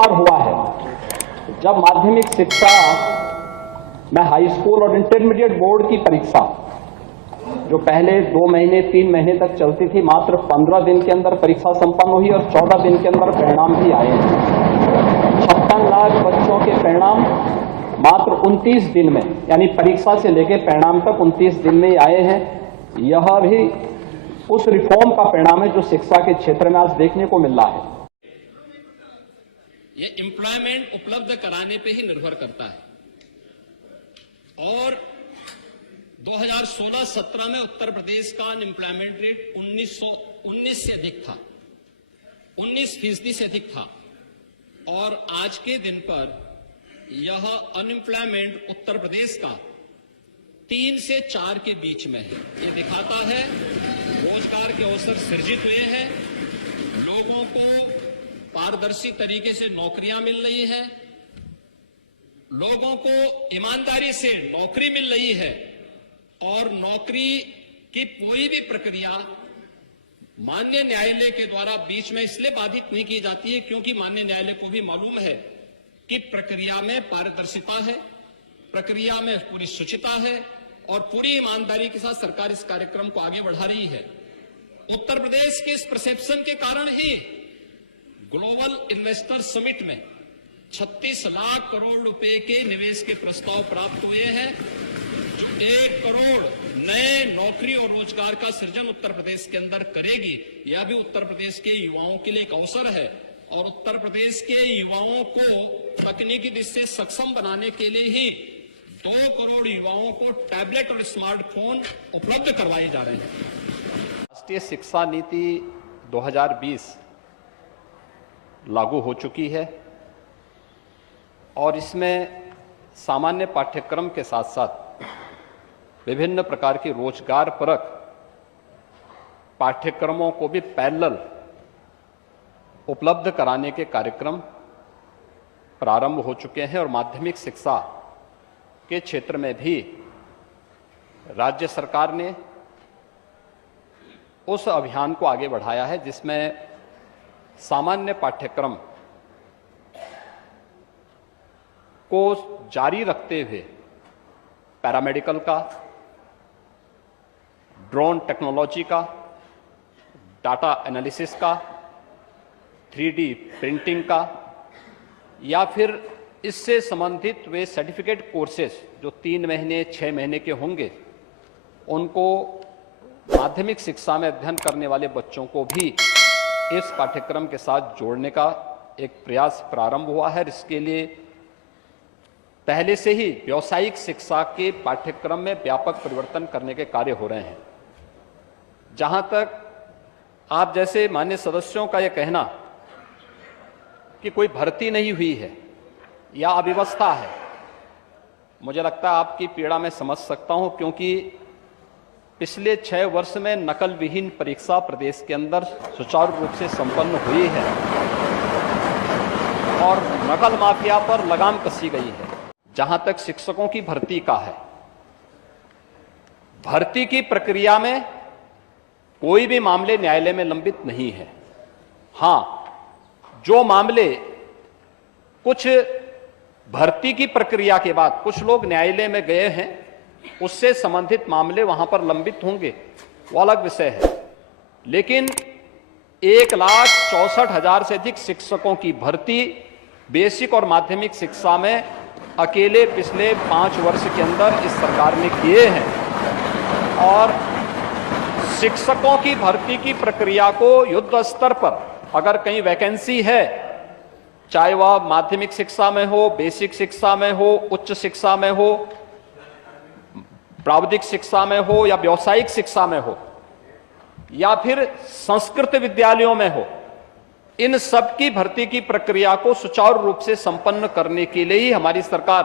बार हुआ है जब माध्यमिक शिक्षा में हाई स्कूल और इंटरमीडिएट बोर्ड की परीक्षा जो पहले 2 महीने 3 महीने तक चलती थी, मात्र 15 दिन के अंदर परीक्षा संपन्न हुई और 14 दिन के अंदर परिणाम भी आए हैं। 56 लाख बच्चों के परिणाम मात्र 29 दिन में, यानी परीक्षा से लेकर परिणाम तक 29 दिन में आए हैं। यह भी उस रिफॉर्म का परिणाम है जो शिक्षा के क्षेत्र में आज देखने को मिल रहा है। ये एम्प्लॉयमेंट उपलब्ध कराने पे ही निर्भर करता है और 2016-17 में उत्तर प्रदेश का अनएम्प्लॉयमेंट रेट 19 से अधिक था, 19% से अधिक था और आज के दिन पर यह अनएम्प्लॉयमेंट उत्तर प्रदेश का 3 से 4 के बीच में है। यह दिखाता है रोजगार के अवसर सृजित हुए हैं, लोगों को पारदर्शी तरीके से नौकरियां मिल रही हैं, लोगों को ईमानदारी से नौकरी मिल रही है और नौकरी की कोई भी प्रक्रिया माननीय न्यायालय के द्वारा बीच में इसलिए बाधित नहीं की जाती है क्योंकि माननीय न्यायालय को भी मालूम है कि प्रक्रिया में पारदर्शिता है, प्रक्रिया में पूरी शुचिता है और पूरी ईमानदारी के साथ सरकार इस कार्यक्रम को आगे बढ़ा रही है। उत्तर प्रदेश के इस परसेप्शन के कारण ही ग्लोबल इन्वेस्टर समिट में 36 लाख करोड़ रुपए के निवेश के प्रस्ताव प्राप्त हुए हैं, जो 1 करोड़ नए नौकरी और रोजगार का सृजन उत्तर प्रदेश के अंदर करेगी। यह भी उत्तर प्रदेश के युवाओं के लिए एक अवसर है और उत्तर प्रदेश के युवाओं को तकनीकी दृष्टि से सक्षम बनाने के लिए ही 2 करोड़ युवाओं को टैबलेट और स्मार्टफोन उपलब्ध करवाए जा रहे हैं। राष्ट्रीय शिक्षा नीति 2020 लागू हो चुकी है और इसमें सामान्य पाठ्यक्रम के साथ साथ विभिन्न प्रकार की रोजगार परक पाठ्यक्रमों को भी पैरेलल उपलब्ध कराने के कार्यक्रम प्रारंभ हो चुके हैं और माध्यमिक शिक्षा के क्षेत्र में भी राज्य सरकार ने उस अभियान को आगे बढ़ाया है जिसमें सामान्य पाठ्यक्रम को जारी रखते हुए पैरामेडिकल का, ड्रोन टेक्नोलॉजी का, डाटा एनालिसिस का, 3D प्रिंटिंग का या फिर इससे संबंधित वे सर्टिफिकेट कोर्सेज जो 3 महीने 6 महीने के होंगे, उनको माध्यमिक शिक्षा में अध्ययन करने वाले बच्चों को भी इस पाठ्यक्रम के साथ जोड़ने का एक प्रयास प्रारंभ हुआ है। इसके लिए पहले से ही व्यावसायिक शिक्षा के पाठ्यक्रम में व्यापक परिवर्तन करने के कार्य हो रहे हैं। जहां तक आप जैसे माननीय सदस्यों का यह कहना कि कोई भर्ती नहीं हुई है या अव्यवस्था है, मुझे लगता है आपकी पीड़ा मैं समझ सकता हूं क्योंकि पिछले 6 वर्ष में नकल विहीन परीक्षा प्रदेश के अंदर सुचारू रूप से संपन्न हुई है और नकल माफिया पर लगाम कसी गई है। जहां तक शिक्षकों की भर्ती का है, भर्ती की प्रक्रिया में कोई भी मामले न्यायालय में लंबित नहीं है। हां, जो मामले कुछ भर्ती की प्रक्रिया के बाद कुछ लोग न्यायालय में गए हैं, उससे संबंधित मामले वहां पर लंबित होंगे, वो अलग विषय है। लेकिन 1,64,000 से अधिक शिक्षकों की भर्ती बेसिक और माध्यमिक शिक्षा में अकेले पिछले 5 वर्ष के अंदर इस सरकार ने किए हैं और शिक्षकों की भर्ती की प्रक्रिया को युद्ध स्तर पर अगर कहीं वैकेंसी है, चाहे वह माध्यमिक शिक्षा में हो, बेसिक शिक्षा में हो, उच्च शिक्षा में हो, प्राविधिक शिक्षा में हो या व्यावसायिक शिक्षा में हो या फिर संस्कृत विद्यालयों में हो, इन सब की भर्ती की प्रक्रिया को सुचारू रूप से संपन्न करने के लिए ही हमारी सरकार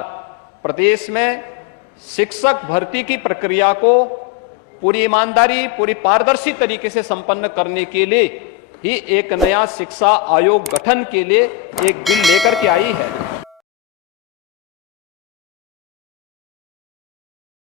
प्रदेश में शिक्षक भर्ती की प्रक्रिया को पूरी ईमानदारी, पूरी पारदर्शी तरीके से संपन्न करने के लिए ही एक नया शिक्षा आयोग गठन के लिए एक बिल लेकर के आई है।